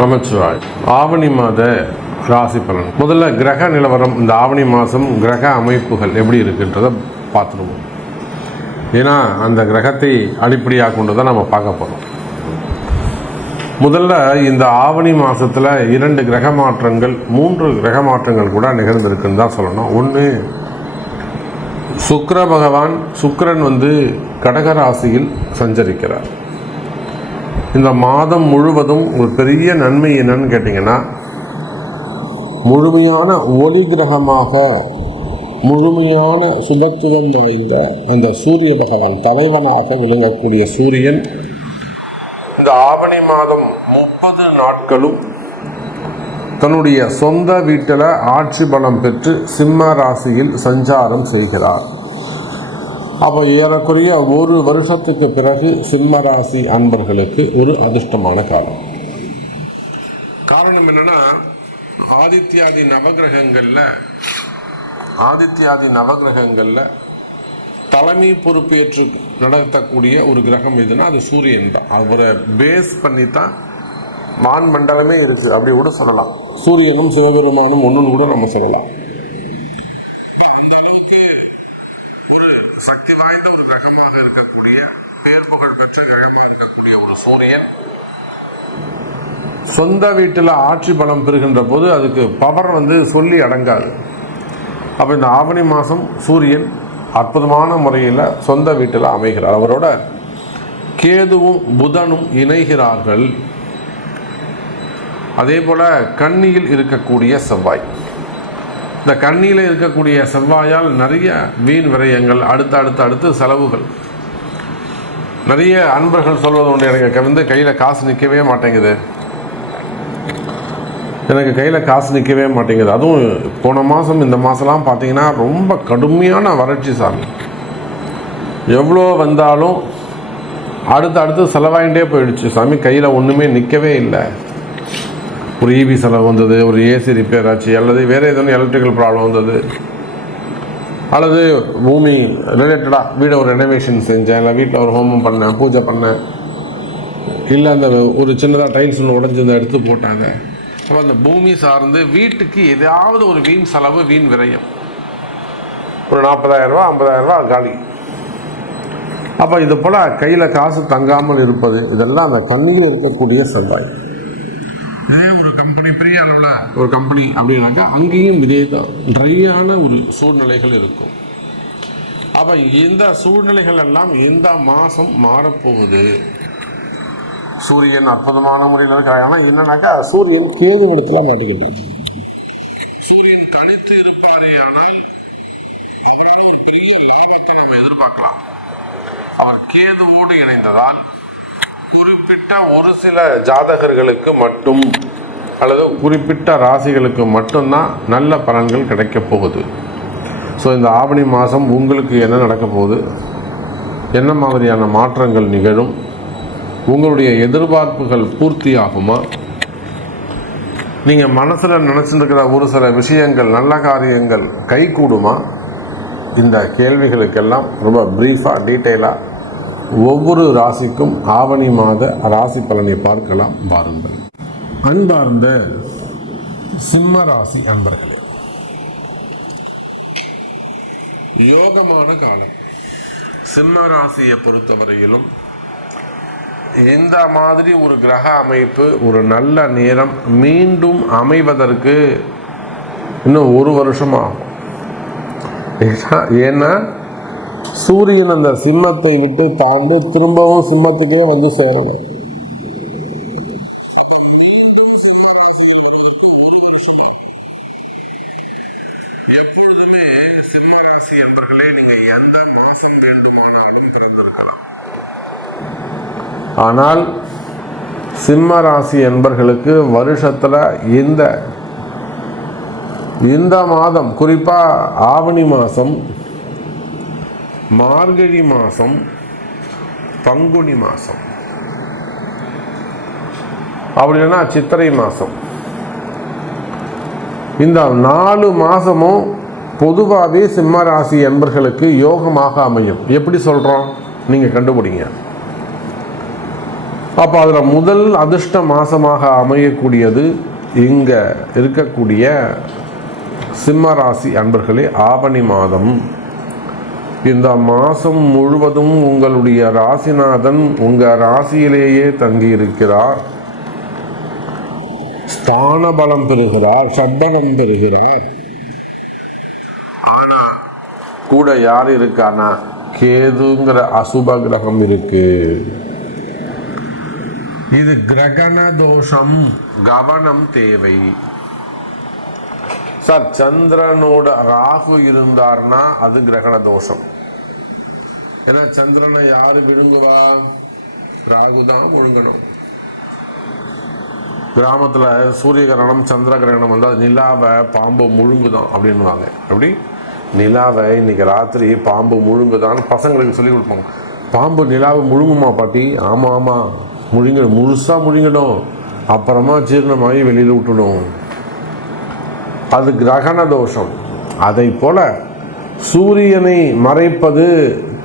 நமச்சிவாய். ஆவணி மாத ராசி பலன். முதல்ல கிரக நிலவரம், இந்த ஆவணி மாதம் கிரக அமைப்புகள் எப்படி இருக்குன்றதை பார்த்துருவோம். ஏன்னா அந்த கிரகத்தை அடிப்படையாக கொண்டு தான் நம்ம பார்க்க போகிறோம். முதல்ல இந்த ஆவணி மாதத்தில் 2 கிரக மாற்றங்கள், 3 கிரக மாற்றங்கள் கூட நிகழ்ந்திருக்குன்னு தான் சொல்லணும். ஒன்று, சுக்கிர பகவான், சுக்கிரன் கடகராசியில் சஞ்சரிக்கிறார். இந்த மாதம் முழுவதும் ஒரு பெரிய நன்மை என்னன்னு கேட்டிங்கன்னா, முழுமையான ஒளி கிரகமாக, முழுமையான சுபத்துவம் வாய்ந்த அந்த சூரிய பகவான், தலைவனாக விளங்கக்கூடிய சூரியன் இந்த ஆவணி மாதம் 30 நாட்களும் தன்னுடைய சொந்த வீட்டில் ஆட்சி பலம் பெற்று சிம்ம ராசியில் சஞ்சாரம் செய்கிறார். அப்போ ஏறக்குறைய 1 வருஷத்துக்கு பிறகு சிம்ம ராசி அன்பர்களுக்கு ஒரு அதிர்ஷ்டமான காலம். காரணம் என்னன்னா, ஆதித்யாதி நவகிரகங்கள்ல தலைமை பொறுப்பேற்று நடத்தக்கூடிய ஒரு கிரகம் எதுனா அது சூரியன் தான். அவரை பேஸ் பண்ணி தான் வான் மண்டலமே இருக்கு, அப்படி கூட சொல்லலாம். சூரியனும் சிவபெருமானும் ஒன்றுன்னு கூட நம்ம சொல்லலாம். சக்தி வாய்ந்த ஒரு கிரகமாக இருக்கக்கூடிய, பேர் புகழ் பெற்ற கிரகமாக இருக்கக்கூடிய ஒரு சூரியன் சொந்த வீட்டில் ஆட்சி பலம் பெறுகின்ற போது அதுக்கு பவர் சொல்லி அடங்காது. அப்போ இந்த ஆவணி மாதம் சூரியன் அற்புதமான முறையில் சொந்த வீட்டில் அமைகிறார். அவரோட கேதுவும் புதனும் இணைகிறார்கள். அதே போல கன்னியில் இருக்கக்கூடிய செவ்வாய், இந்த கண்ணியில் இருக்கக்கூடிய செவ்வாயால் நிறைய வீண் விரயங்கள், அடுத்து செலவுகள். நிறைய அன்பர்கள் சொல்வது உண்டு, எனக்கு கையில் காசு நிற்கவே மாட்டேங்குது, அதுவும் போன மாதம் இந்த மாதம்லாம் பார்த்தீங்கன்னா ரொம்ப கடுமையான வறட்சி சாமி. எவ்வளோ வந்தாலும் அடுத்து செலவாயிட்டே போயிடுச்சு சாமி, கையில் ஒன்றுமே நிற்கவே இல்லை. ஒரு இபி செலவு வந்தது, ஒரு ஏசி ரிப்பேர் ஆச்சு, அல்லது வேறு எதுவும் எலக்ட்ரிக்கல் ப்ராப்ளம் வந்தது, அல்லது பூமி ரிலேட்டடாக வீடை ஒரு ரெனோவேஷன் செஞ்சேன், இல்லை வீட்டில் ஒரு ஹோமம் பண்ணேன், பூஜை பண்ணேன், இல்லை அந்த ஒரு சின்னதாக டைல்ஸ் ஒன்று உடஞ்சி எடுத்து போட்டாங்க. அப்போ அந்த பூமி சார்ந்து வீட்டுக்கு ஏதாவது ஒரு வீண் செலவு, வீண் விரயம், ஒரு 40,000 ரூபா 50,000 ரூபா காலி. அப்போ இது போல் கையில் காசு தங்காமல் இருப்பது, இதெல்லாம் அந்த கண்ணில் இருக்கக்கூடிய செவ்வாய். இதே ஒரு கம்பெனி, பெரிய அளவில் ஒரு கம்பெனி அப்படின்னாக்கா அங்கேயும் இதே தான் ட்ரையான ஒரு சூழ்நிலைகள் இருக்கும். அப்போ இந்த சூழ்நிலைகள் எல்லாம் இந்த மாதம் மாறப்போகுது. சூரியன் அற்புதமான முறையில் இருக்காங்க. ஆனால் என்னன்னாக்கா, சூரியன் கேது இடத்துல மாட்டிக்கிட்டு, சூரியன் தனித்து இருப்பாரே ஆனால் அவரால் ஒரு பெரிய லாபத்தை நம்ம எதிர்பார்க்கலாம். அவர் கேதுவோடு இணைந்ததால் குறிப்பிட்ட ஒரு சில ஜாதகர்களுக்கு மட்டும், அல்லது குறிப்பிட்ட ராசிகளுக்கு மட்டும்தான் நல்ல பலன்கள் கிடைக்க போகுது. ஸோ இந்த ஆவணி மாதம் உங்களுக்கு என்ன நடக்க போகுது, என்ன மாதிரியான மாற்றங்கள் நிகழும், உங்களுடைய எதிர்பார்ப்புகள் பூர்த்தி ஆகுமா, நீங்கள் மனசில் நினச்சிருக்கிற ஒரு சில விஷயங்கள், நல்ல காரியங்கள் கைகூடுமா, இந்த கேள்விகளுக்கெல்லாம் ரொம்ப ப்ரீஃபாக டீட்டெயிலாக ஒவ்வொரு ராசிக்கும் ஆவணி மாத ராசி பலனை பார்க்கலாம். பாருங்கள். அன்பார்ந்த சிம்ம ராசி அன்பர்களே, யோகமான காலம். சிம்ம ராசியை பொறுத்தவரையிலும் இந்த மாதிரி ஒரு கிரக அமைப்பு, ஒரு நல்ல நேரம் மீண்டும் அமைவதற்கு இன்னும் 1 வருஷம் ஆகும். ஏன்னா சூரியன் அந்த சிம்மத்தை விட்டு தாண்டி திரும்பவும் சிம்மத்துக்கே சேரணும். எப்பொழுதுமே சிம்ம ராசி என்பர்களே, நீங்க எந்த மாசம் வேண்டுமானாலும் பிறந்திருக்கலாம். ஆனால் சிம்ம ராசி என்பர்களுக்கு வருஷத்துல இந்த மாதம், குறிப்பா ஆவணி மாசம், மார்கழி மாதம், பங்குனி மாதம், அப்படி இல்லைன்னா சித்திரை மாதம், இந்த 4 மாதமும் பொதுவாகவே சிம்ம ராசி என்பர்களுக்கு யோகமாக அமையும். எப்படி சொல்கிறோம், நீங்கள் கண்டுபிடிங்க. அப்போ அதில் முதல் அதிர்ஷ்ட மாதமாக அமையக்கூடியது இங்கே இருக்கக்கூடிய சிம்ம ராசி அன்பர்களே ஆவணி மாதம். இந்த மாதம் முழுவதும் உங்களுடைய ராசிநாதன் உங்கள் ராசியிலேயே தங்கியிருக்கிறார். ஸ்தான பலம் பெறுகிறார், சப்பனம் பெறுகிறார். ஆனா கூட யார் இருக்கானா, கேதுங்கிற அசுப கிரகம் இருக்கு. இது கிரகண தோஷம், கவனம் தேவை. சார் சந்திரனோட ராகு இருந்தார்னா அது கிரகண தோஷம். ஏன்னா சந்திரனை யாரு விழுங்குவா? ராகு தான் விழுங்கணும். கிராமத்துல சூரிய கிரகணம் சந்திர கிரகணம் வந்து அது நிலாவை பாம்பு முழுங்குதான் அப்படின்வாங்க. அப்படி நிலாவை இன்னைக்கு ராத்திரி பாம்பு முழுங்குதான்னு பசங்களுக்கு சொல்லி கொடுப்பாங்க. பாம்பு நிலாவை முழுங்குமா பாட்டி? ஆமா ஆமா முழுங்கிடும், முழுசா முழுங்கிடும், அப்புறமா ஜீரணமாகி வெளியில் விட்டுடும். அது கிரகண தோஷம். அதை போல சூரியனை மறைப்பது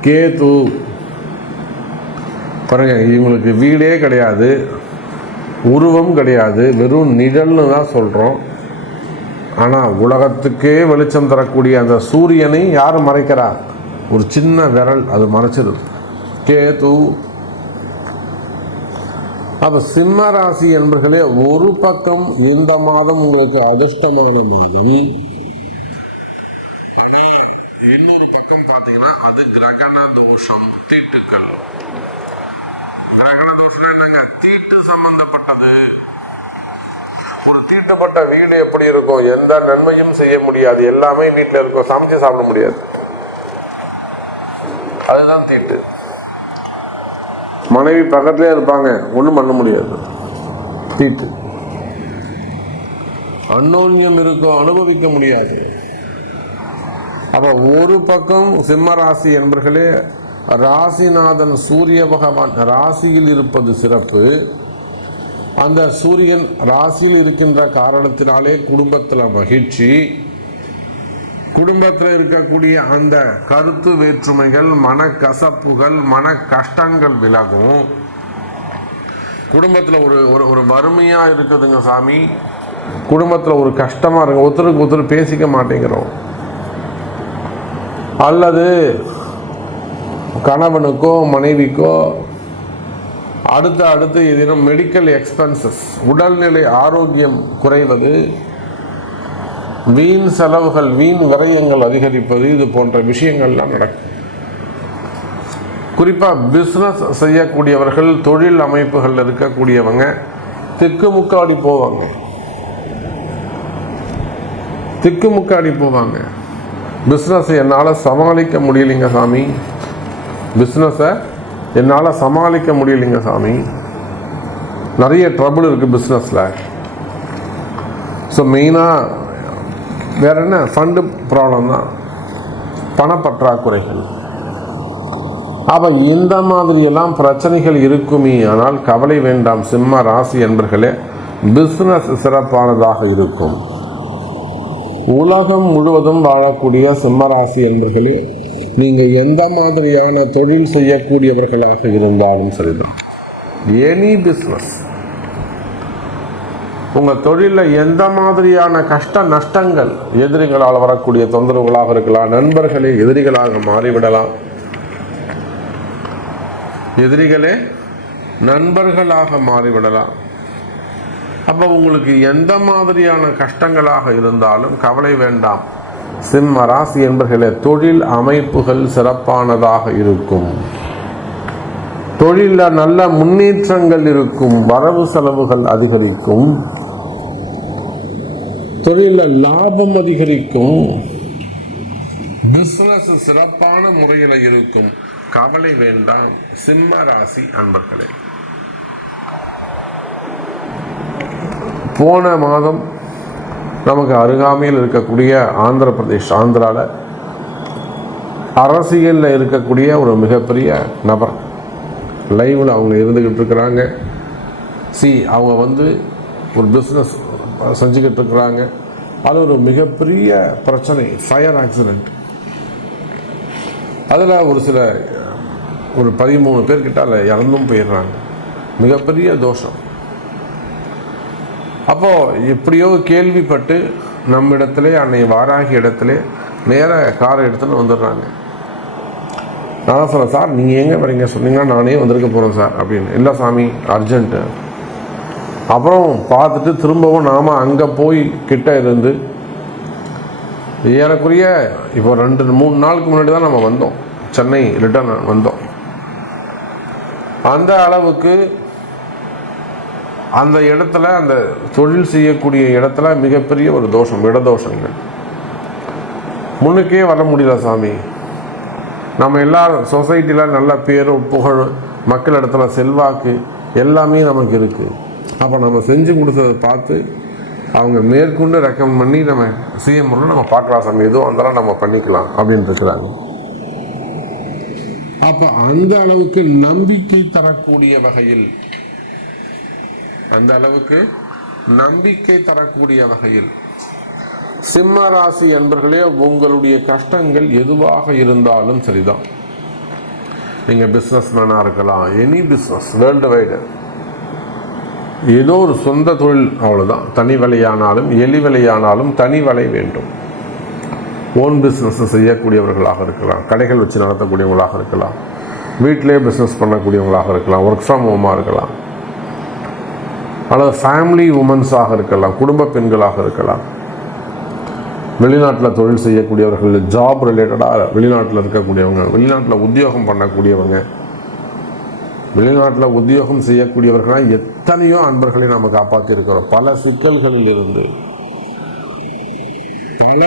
கேது. பாருங்க, இவங்களுக்கு வீடே கிடையாது, உருவம் கிடையாது, வெறும் நிழல்னு தான் சொல்கிறோம். ஆனால் உலகத்துக்கே வெளிச்சம் தரக்கூடிய அந்த சூரியனை யார் மறைக்கிறா? ஒரு சின்ன விரல் அது மறைச்சிருது, கேது. அப்போ சிம்ம ராசி என்பர்களே, ஒரு பக்கம் இந்த மாதம் உங்களுக்கு அதிர்ஷ்டமான மாதம், இன்னொரு பக்கம் பார்த்தீங்கன்னா அது கிரகண தோஷம், தீட்டுக்கள். கிரகண தோஷம் என்னங்க? தீட்டு சம்பந்தப்பட்டது. ஒரு தீட்டப்பட்ட வீடு எப்படி இருக்கும்? எந்த நன்மையும் செய்ய முடியாது, எல்லாமே வீட்டில் இருக்கும், சமைச்சு சாப்பிட முடியாது. அதுதான் தீட்டு. மனைவி பக்கத்திலே இருப்பாங்க, ஒன்றும் பண்ண முடியாது, தீட்டு. அந்யோன்யம் இருக்கும், அனுபவிக்க முடியாது. அப்ப ஒரு பக்கம் சிம்ம ராசி என்பர்களே, ராசிநாதன் சூரிய பகவான் ராசியில் இருப்பது சிறப்பு. அந்த சூரியன் ராசியில் இருக்கின்ற காரணத்தினாலே குடும்பத்தில் மகிழ்ச்சி, குடும்பத்தில் இருக்கக்கூடிய அந்த கருத்து வேற்றுமைகள், மனக்கசப்புகள், மன கஷ்டங்கள் விலகும். குடும்பத்தில் ஒரு வறுமையா இருக்குதுங்க சாமி, குடும்பத்தில் ஒரு கஷ்டமா இருக்கு, ஒருத்தருக்கு ஒருத்தர் பேசிக்க மாட்டேங்கிறோம், அல்லது கணவனுக்கோ மனைவிக்கோ அடுத்து ஏதேனும் மெடிக்கல் எக்ஸ்பென்சஸ், உடல்நிலை ஆரோக்கியம் குறைவது, வீண் செலவுகள், வீண் விரயங்கள் அதிகரிப்பது, இது போன்ற விஷயங்கள்லாம் நடக்கும். குறிப்பாக பிஸ்னஸ் செய்யக்கூடியவர்கள், தொழில் அமைப்புகள் இருக்கக்கூடியவங்க திக்குமுக்காடி போவாங்க. பிஸ்னஸ் என்னால் சமாளிக்க முடியலைங்க சாமி, பிஸ்னஸை என்னால் சமாளிக்க முடியலைங்க சாமி, நிறைய ட்ரபிள் இருக்குது பிஸ்னஸில். ஸோ மெயினாக வேற என்ன, ஃபண்டு ப்ராப்ளம் தான், பணப்பற்றாக்குறைகள். அப்போ இந்த மாதிரியெல்லாம் பிரச்சனைகள் இருக்குமே. ஆனால் கவலை வேண்டாம் சிம்ம ராசி என்பர்களே, பிஸ்னஸ் சிறப்பானதாக இருக்கும். உலகம் முழுவதும் வாழக்கூடிய சிம்ம ராசி என்பர்களே, நீங்கள் எந்த மாதிரியான தொழில் செய்யக்கூடியவர்களாக இருந்தாலும் சரிதான், எனி பிஸ்னஸ், உங்கள் தொழிலில் எந்த மாதிரியான கஷ்ட நஷ்டங்கள், எதிரிகளால் வரக்கூடிய தொந்தரவுகளாக இருக்கலாம், நண்பர்களே எதிரிகளாக மாறிவிடலாம், எதிரிகளே நண்பர்களாக மாறிவிடலாம். அப்போ உங்களுக்கு எந்த மாதிரியான கஷ்டங்களாக இருந்தாலும் கவலை வேண்டாம் சிம்ம ராசி என்பர்களே, தொழில் அமைப்புகள் சிறப்பானதாக இருக்கும், தொழிலில் நல்ல முன்னேற்றங்கள் இருக்கும், வரவு செலவுகள் அதிகரிக்கும், தொழிலில் லாபம் அதிகரிக்கும், பிசினஸ் சிறப்பான முறையில் இருக்கும். கவலை வேண்டாம் சிம்ம ராசி அன்பர்களே. போன மாதம் நமக்கு அருகாமையில் இருக்கக்கூடிய ஆந்திர பிரதேஷ், ஆந்திராவில் அரசியலில் இருக்கக்கூடிய ஒரு மிகப்பெரிய நபர் லைவில் அவங்க இருந்துக்கிட்டு இருக்கிறாங்க. அவங்க ஒரு பிஸ்னஸ் செஞ்சுக்கிட்டு இருக்கிறாங்க. அது ஒரு மிகப்பெரிய பிரச்சனை, ஃபயர் ஆக்சிடெண்ட். அதில் ஒரு 13 பேர்கிட்ட அதில் இறந்தும் போயிடுறாங்க. மிகப்பெரிய தோஷம். அப்போது எப்படியோ கேள்விப்பட்டு நம்மிடத்துல அன்னை வாராகி இடத்துல நேர காரை எடுத்துன்னு வந்துடுறாங்க. நான் சொன்னேன், சார் நீங்கள் எங்கே வரீங்க சொன்னீங்கன்னா நானே வந்திருக்க போகிறேன் சார் அப்படின்னு. இல்லை சாமி அர்ஜென்ட்டு. அப்புறம் பார்த்துட்டு திரும்பவும் நாம் அங்கே போய் கிட்ட இருந்து ஏறக்குறைய இப்போ 2-3 நாளுக்கு முன்னாடி தான் நம்ம வந்தோம், சென்னை ரிட்டர்ன் வந்தோம். அந்த அளவுக்கு அந்த இடத்துல, அந்த தொழில் செய்யக்கூடிய இடத்துல மிகப்பெரிய ஒரு தோஷம், இடதோஷங்கள். முன்னுக்கே வர முடியல சாமி. நம்ம எல்லாரும் சொசைட்டியில் நல்ல பேர் புகழ், மக்கள் இடத்துல செல்வாக்கு எல்லாமே நமக்கு இருக்குது. அப்போ நம்ம செஞ்சு கொடுத்ததை பார்த்து அவங்க மேற்கொண்டு ரெக்கமெண்ட் பண்ணி நம்ம செய்யணும்னு நம்ம பார்க்கலாம் சாமி, எதுவும் வந்தாலும் நம்ம பண்ணிக்கலாம் அப்படின்னு இருக்கிறாங்க. அப்போ அந்த அளவுக்கு நம்பிக்கை தரக்கூடிய வகையில், அந்த அளவுக்கு நம்பிக்கை தரக்கூடிய வகையில் சிம்ம ராசி என்பர்களே, உங்களுடைய கஷ்டங்கள் எதுவாக இருந்தாலும் சரிதான். நீங்கள் பிஸ்னஸ் மேனாக இருக்கலாம், எனி பிஸ்னஸ் வேர்ல்டு வைடு, ஏதோ ஒரு சொந்த தொழில், அவ்வளோதான். தனி விலையானாலும் எலி விலையானாலும் தனி விலை வேண்டும். ஓன் பிஸ்னஸ் செய்யக்கூடியவர்களாக இருக்கலாம், கடைகள் வச்சு நடத்தக்கூடியவங்களாக இருக்கலாம், வீட்டிலே பிஸ்னஸ் பண்ணக்கூடியவங்களாக இருக்கலாம், ஒர்க் ஃப்ரம் ஹோமாக இருக்கலாம், அல்லது ஃபேமிலி உமன்ஸாக இருக்கலாம், குடும்ப பெண்களாக இருக்கலாம், வெளிநாட்டில் தொழில் செய்யக்கூடியவர்கள், ஜாப் ரிலேட்டடாக வெளிநாட்டில் இருக்கக்கூடியவங்க, வெளிநாட்டில் உத்தியோகம் பண்ணக்கூடியவங்க, வெளிநாட்டில் உத்தியோகம் செய்யக்கூடியவர்களாக எத்தனையோ அன்பர்களை நம்ம காப்பாற்றியிருக்கிறோம். பல சிக்கல்களில் இருந்து நம்ம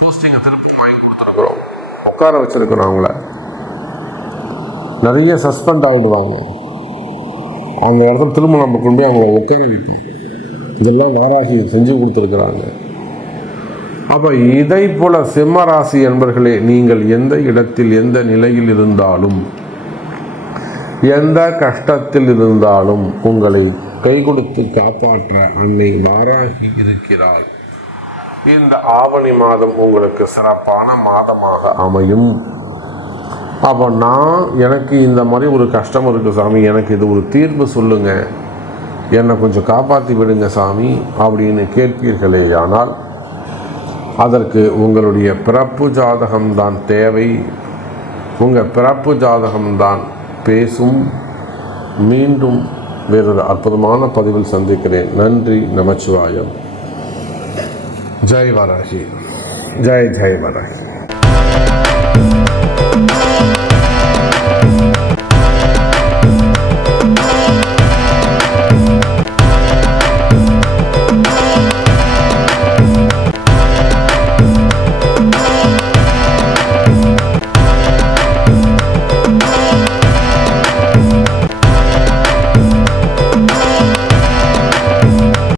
போஸ்டிங்கை திருப்பி வாங்கி கொடுத்துருக்குறோம், உட்கார வச்சிருக்கிறோம். அவங்கள நிறைய சஸ்பெண்ட் ஆகிடுவாங்க, அந்த இடத்துல திரும்ப நம்ம கொண்டு போய் அவங்கள உட்கார வைக்கணும். இதெல்லாம் வாராகி செஞ்சு கொடுத்துருக்குறாங்க. அப்போ இதை போல சிம்ம ராசி என்பர்களே, நீங்கள் எந்த இடத்தில் எந்த நிலையில் இருந்தாலும், எந்த கஷ்டத்தில் இருந்தாலும் உங்களை கை கொடுத்து காப்பாற்ற அன்னை வாராகி இருக்கிறாள். இந்த ஆவணி மாதம் உங்களுக்கு சிறப்பான மாதமாக அமையும். அப்போ எனக்கு இந்த மாதிரி ஒரு கஷ்டம் இருக்குது சாமி, எனக்கு இது ஒரு தீர்வு சொல்லுங்கள், என்னை கொஞ்சம் காப்பாற்றி விடுங்க சாமி அப்படின்னு கேட்பீர்களே ஆனால், அதற்கு உங்களுடைய பிறப்பு ஜாதகம்தான் தேவை. உங்கள் பிறப்பு ஜாதகம்தான் பேசும். மீண்டும் வேறொரு அற்புதமான பதிவில் சந்திக்கிறேன். நன்றி, நமச்சிவாயம். ஜெய் வாராகி, ஜெய் ஜெய் வாராகி.